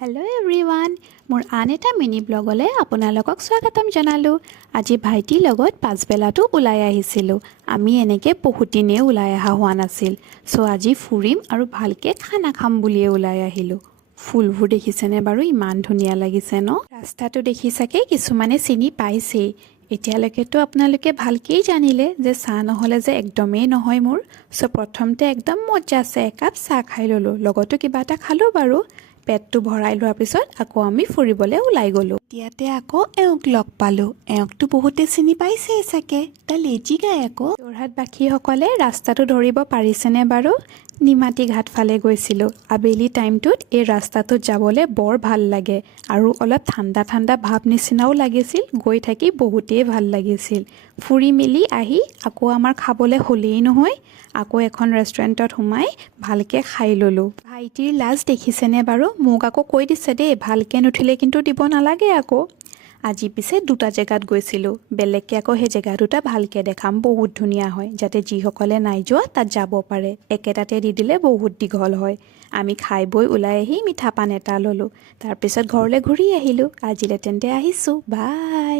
Hello' everyone, মোৰ আন এটা মিনি ব্লগলৈ আপোনালোকক স্বাগতম জনালোঁ। আজি ভাইটিৰ লগত পাছবেলাটো ওলাই আহিছিলোঁ। আমি এনেকৈ বহুত দিনেই ওলাই অহা হোৱা নাছিল। চ' আজি ফুৰিম আৰু ভালকৈ খানা খাম বুলিয়ে ওলাই আহিলোঁ। ফুলবোৰ দেখিছেনে বাৰু, ইমান ধুনীয়া লাগিছে ন? ৰাস্তাটো দেখি চাগে কিছুমানে চিনি পাইছেই। এতিয়ালৈকেতো আপোনালোকে ভালকেই জানিলে যে চাহ নহ'লে যে একদমেই নহয় মোৰ। চ' প্ৰথমতে একদম মজাছে একাপ চাহ খাই ল'লোঁ, লগতো কিবা এটা খালোঁ বাৰু। পেটটো ভৰাই লোৱাৰ পিছত আকৌ আমি ফুৰিবলৈ ওলাই গ'লোঁ। ইয়াতে আকৌ এওঁক লগ পালোঁ। এওঁকতো বহুতে চিনি পাইছেই চাগে, দ্য লেডি গাই আকৌ। যোৰহাটবাসীসকলে ৰাস্তাটো ধৰিব পাৰিছেনে বাৰু? নিমাতী ঘাট ফালে গৈছিলোঁ। আবেলি টাইমটোত এই ৰাস্তাটোত যাবলৈ বৰ ভাল লাগে আৰু অলপ ঠাণ্ডা ঠাণ্ডা ভাৱ নিচিনাও লাগিছিল। গৈ থাকি বহুতেই ভাল লাগিছিল। ফুৰি মেলি আহি আকৌ আমাৰ খাবলৈ হ'লেই নহয়। আকৌ এখন ৰেষ্টুৰেণ্টত সোমাই ভালকৈ খাই ল'লোঁ। ভাইটিৰ লাজ দেখিছেনে বাৰু? মোক আকৌ কৈ দিছে দেই, ভালকৈ নুঠিলে কিন্তু দিব নালাগে আকৌ। আজি পিছে দুটা জেগাত গৈছিলোঁ। বেলেগকৈ আকৌ সেই জেগা দুটা ভালকৈ দেখাম, বহুত ধুনীয়া হয়, যাতে যিসকলে নাই যোৱা তাত যাব পাৰে। একেটাতে দি দিলে বহুত দীঘল হয়। আমি খাই বৈ ওলাই আহি মিঠা পান এটা ল'লোঁ। তাৰপিছত ঘৰলৈ ঘূৰি আহিলোঁ। আজিলৈ তেন্তে আহিছোঁ, বাই।